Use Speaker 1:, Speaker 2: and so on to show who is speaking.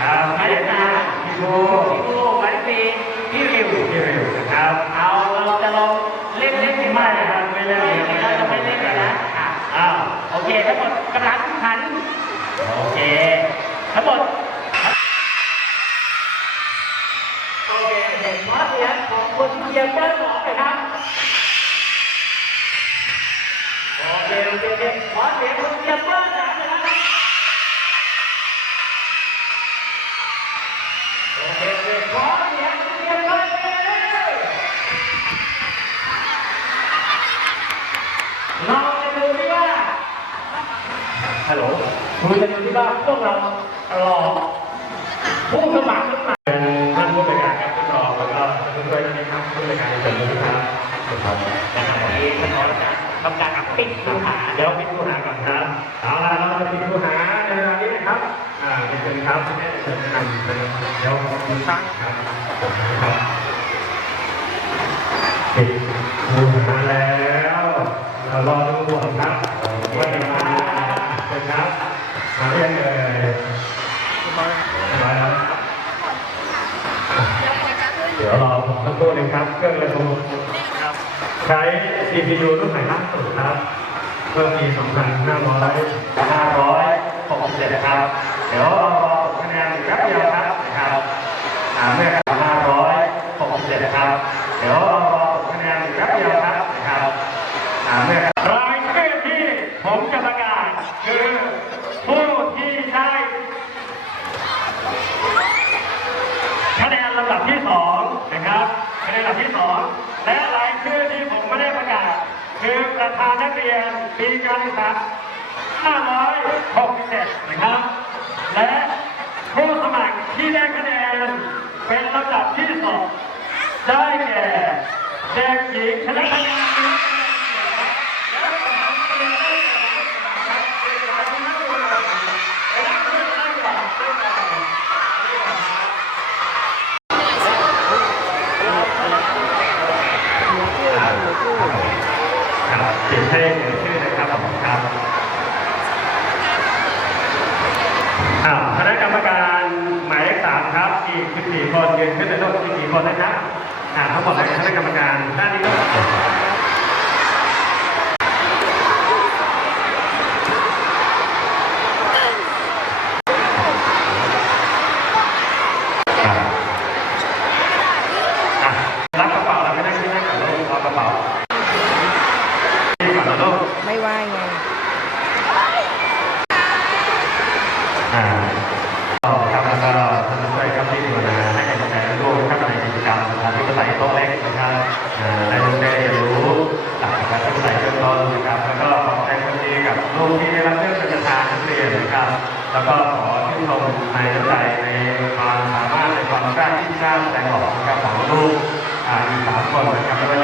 Speaker 1: ครับ
Speaker 2: หมายเลขสามพี่พี่โบบูหมายเลขสี่
Speaker 3: พี่ริว
Speaker 1: พี่ริวนะครับ
Speaker 2: เอาเราจะลองเล่นเล่นกันไม่ครับไม่เล่นเราจะไม่เล่นกันนะอ้าวโอเคทั้งหมดกำลังหันโอเคทั้งหมดโอเคเห็นขอเสียงของคุณเทียนเจ้าหมอไปครับโอเคโอเคโอเคขอเสียงคุณเทียนเจ้าหมอ เราจะดูที่ว่าฮัลโหลคุยกันดูที่บ้าพวกเรารอผู้สมัครหรือเปล่า
Speaker 1: เป็นท่านผู้บริการครับท่านรองแล้วก็ท่านผู้บริการครับผู้บริการในส่วนนี้ครับ
Speaker 2: ครับนะครับวันนี้ท่านรองจะทำการปิดคูหา
Speaker 1: เดี๋ยวปิดผู้หาก่อนครับ
Speaker 2: เอาละเราจะปิดผู้หาในเวลานี้นะครับ
Speaker 1: อ่าเป็นครับเชิญนำเป็นเดี๋ยวคุณตั้งครับครับปิดผู้หาแล้วเรารอดูผลครับว่าจะมาเชิญครับมาเรียนเลยมาแล้วครับเดี๋ยวรอผมสักครู่หนึงครับเครื่องระบบใช้ CPU รุ่นไหนล่าสุดครับเพิ่มมี2,500 567นะครับ เดี๋ยวเรารอผลคะแนนอีกแป๊บเดียวครับนะครับอาเมื่อ567นะครับ เดี๋ยวเรารอผลคะแนนอีกแป๊บเดียวครับนะครับอาเมื่อ
Speaker 2: รายชื่อที่ผมจะประกาศคือผู้ที่ได้คะแนนลำดับที่สองนะครับคะแนนลำดับที่สองและรายชื่อที่ผมไม่ได้ประกาศ คือประธานนักเรียนปีการศึกษา567นะครับ และผู้สมัครที่ได้คะแนนเป็นลำดับที่สองได้แก่เด็กหญิงชนะคะแนน
Speaker 1: เขียนให้เขียนชื่อนะครับผมครับ อ้าวคณะกรรมการหมายเลขสามครับ อีก 14 คนยืนขึ้นในโต๊ะ14 คนนะครับอ่าทั้งหมดเลยคณะกรรมการด้านนี้ก็อะอะรับกระเป๋าแล้วไม่นั่งที่นั่งกับลูกเอากระเป๋าที่ก่อนนะลูก ไม่ไหวไง อ่าก็ครับแล้วก็ท่านผู้ช่วยครับที่ดูแลให้กำลังใจร่วมครับในกิจกรรมประชาธิปไตยโต๊ะเล็กนะครับอ่าได้ได้เรียนรู้หลักประชาธิปไตยเบื้องต้นนะครับ แล้วก็ขอแสดงความยินดีกับลูกที่ได้รับเลือกเป็นประธานนักเรียนนะครับ แล้วก็ขอชื่นชมในน้ำใจในความสามารถในความกล้าที่กล้าแสดงออกนะครับของลูกอ่าอีกสามคนนะครับ